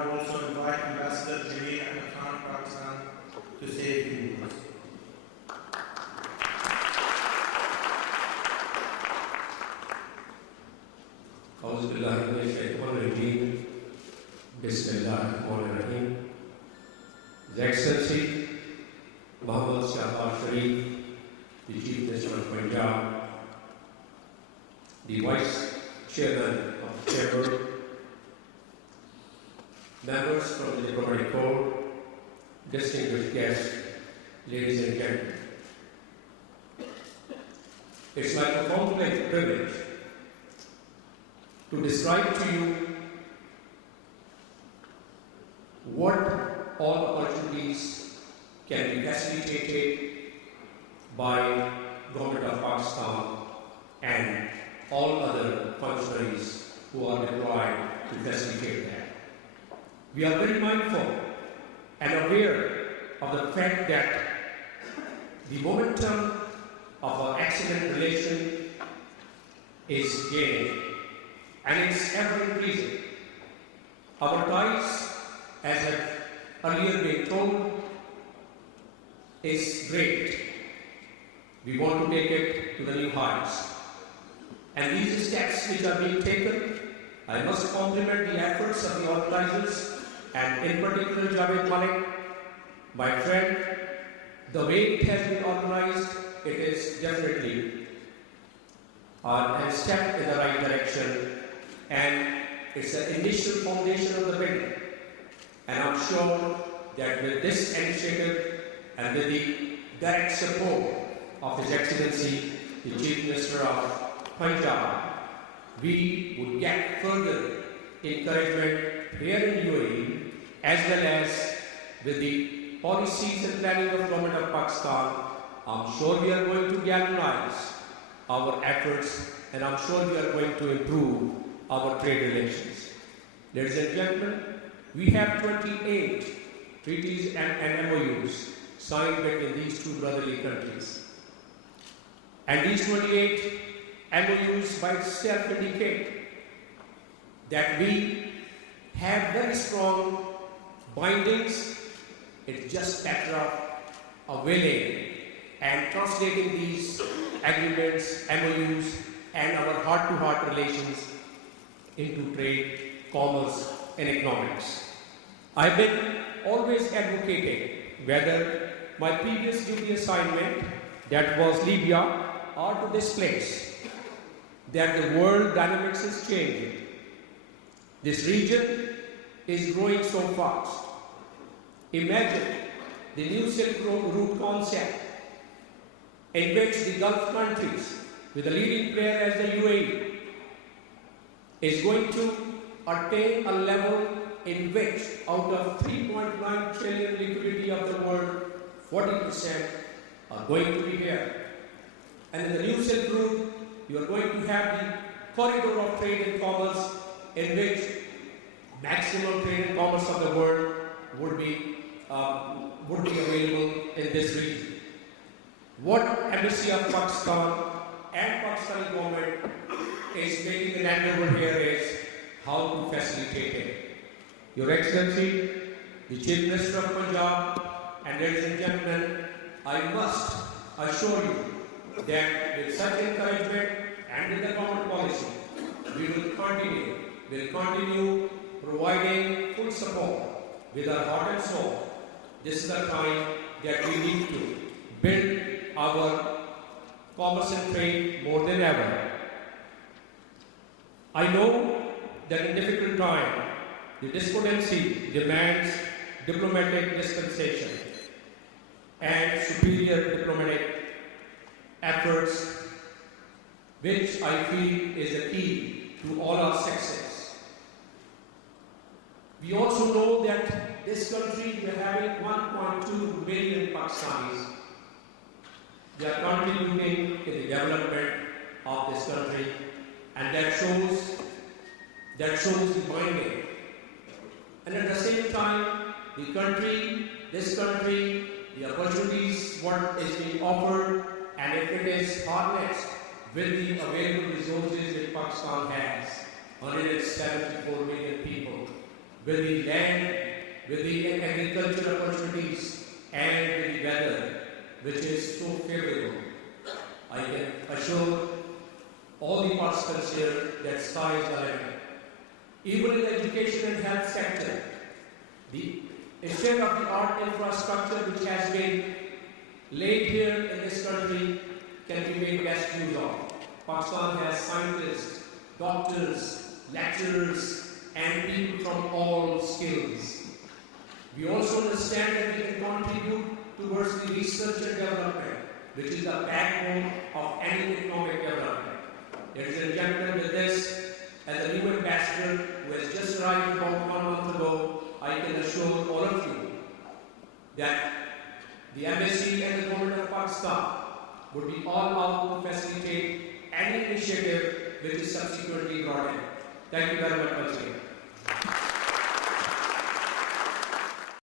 now also invite Ambassador Javed Ahmed Khan of Pakistan to say a few words. His Excellency Muhammad Shahbaz Sharif, the Chief Minister of Punjab, the Vice Chairman of the Chamber, members from the Diplomatic Corps, distinguished guests, ladies and gentlemen. It's my profound privilege to describe to you what all opportunities can be facilitated by Government of Pakistan and all other functionaries who are deployed to facilitate that. We are very mindful and aware of the fact that the momentum of our excellent relation is gaining and it's ever increasing. Our ties, as have earlier been told, is great. We want to take it to the new heights. And these steps which are being taken, I must compliment the efforts of the organizers and in particular Javed Malik, my friend. The way it has been organized, it is definitely a step in the right direction, and it's the initial foundation of the building. And I'm sure that with this initiative and with the direct support of His Excellency, the Chief Minister of Punjab, we would get further encouragement here in UAE, as well as with the policies and planning of Government of Pakistan. I'm sure we are going to galvanize our efforts, and I'm sure we are going to improve our trade relations. Ladies and gentlemen, we have 28 treaties and MOUs signed between these two brotherly countries. And these 28 MOUs by itself indicate that we have very strong bindings. It's just a matter of willing and translating these agreements, MOUs, and our heart-to-heart relations into trade, commerce, and economics. I've been always advocating, whether my previous duty assignment, that was Libya, or to this place, that the world dynamics is changing. This region is growing so fast. Imagine the new Silk Route concept, in which the Gulf countries, with a leading player as the UAE, is going to attain a level in which, out of 3.9 trillion liquidity of the world, 40% are going to be here. And in the new Silk Route, you are going to have the corridor of trade and commerce, in which maximum trade and commerce of the world would be available in this region. What Embassy of Pakistan and Pakistani government is making an endeavor here is how to facilitate it. Your Excellency, the Chief Minister of Punjab, and ladies and gentlemen, I must assure you that with such encouragement and with the government policy, we will continue providing full support with our heart and soul. This is the time that we need to build our commerce and trade more than ever. I know that in difficult time, the despondency demands diplomatic dispensation and superior diplomatic efforts, which I feel is the key to all our success. We also know that this country, we are having 1.2 million Pakistanis. They are contributing to the development of this country, and that shows the binding. And at the same time, this country, the opportunities, what is being offered, and if it is harnessed with the available resources that Pakistan has, 174 million people, with the land, with the agricultural opportunities, and with the weather, which is so favorable. I can assure all the participants here that sky is the limit. Even in the education and health sector, the state-of-the-art infrastructure which has been laid here in this country can be made best use of. Pakistan has scientists, doctors, lecturers, and people from all skills. We also understand that we can contribute towards the research and development, which is the backbone of any economic development. Ladies and gentlemen, with this, as a new ambassador who has just arrived about 1 month ago, I can assure all of you that the embassy and the government of Pakistan would be all out to facilitate any initiative which is subsequently brought in. Thank you very much once again.